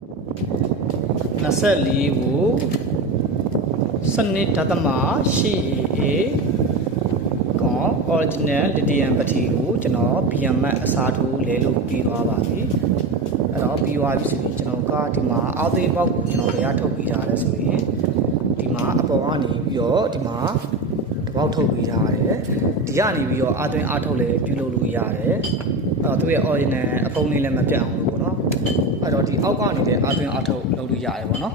24ကိုစနစ်ဓာတ်မ 8A ကော original lithium ပတိကိုကျွန်တော် BMS အစားထိုးလဲလို့ပြီးသွားပါပြီအဲ့တော့ပြီးသွားပြီဆိုရင်ကျွန်တော်ကဒီမှာအောက်သေးပေါက်ကိုကျွန်တော်ရထုတ်ပြီးထားတယ်ဆိုရင်ဒီမှာအပေါ်ကနေပြီးတော့ဒီမှာတပေါက်ထုတ်ပြီးထားတယ်ဒီကနေပြီးတော့အသွင်အထုတ်လဲပြုလုပ်လို့ရတယ်အဲ့တော့သူရဲ့ original အပုံလေးလည်းမပြတ်အောင်လို့ပေါ့နော်အဲ့တော့ဒီအောက်ကနေတဲ့အသွင်အထုတ်လုပ်လို့ရတယ်ပေါ့နော်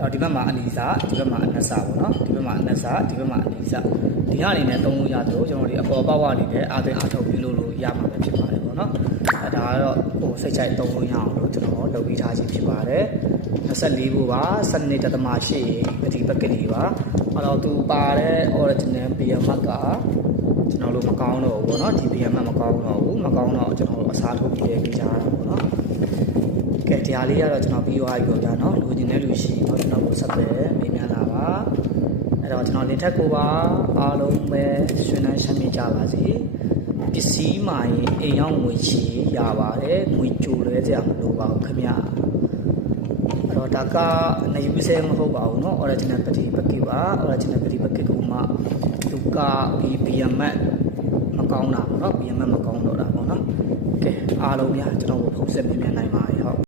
အဲ့တော့ဒီဘက်မှာအနီစာဒီဘက်မှာအနက်စာပေါ့နော်ဒီဘက်မှာအနက်စာဒီဘက်မှာအနီစာဒီကနေနဲ့သုံးလို့ရတယ်လို့ကျွန်တော်ဒီအပေါ်ပေါက်ကနေတဲ့အသွင်အထုတ်ပြုလုပ်လို့ရမှာပဲဖြစ်ပါတယ်ပေါ့နော်အဲ့ဒါကတော့ဟိုစိတ်ချိုက်သုံးလို့ရအောင်လို့ကျွန်တော်လုပ်ပြီးထားခြင်းဖြစ်ပါတယ်24ဘူးပါစနစ်ဓာတ်မရှိပတိပကတိပါအဲ့တော့သူပါတဲ့ original BMS ကကျွန်တော်တို့မကောင်းတော့ဘူးပေါ့နော်ဒီ BMS မကောင်းတော့ဘူးမကောင်းတော့ကျွန်တော်တို့အစားထိုးပြီးကြတာပေါ့နော်ကဲဒီဟာလေးကတော့ကျွန်တော်ပြီးသွားပြီပေါ့ဗျာနော်လူကျင်တဲ့လူရှိတော့ကျွန်တော်ကိုဆက်ပဲမေးမြန်းလာပါအဲ့တော့ကျွန်တော်လင်ထက်ကိုပါအားလုံးပဲဆွေးနွေးရှင်းပြကြပါစေပစ္စည်းမှရင်အိမ်ရောက်ငွေချေရပါတယ်ငွေကြိုလွဲစရာမလိုပါဘူးခင်ဗျအဲ့တော့ဒါကနေယူစဲမဟုတ်ပါဘူးเนาะ original ပတိပကိပါ original ပတိပကိကိုမှသူကဒီ BMS မကောင်းတာပေါ့เนาะ BMS မကောင်းတော့တာပေါ့เนาะကဲအားလုံးများကျွန်တော်ကိုဖုန်းဆက်မြင်နိုင်ပါတယ်ဟုတ်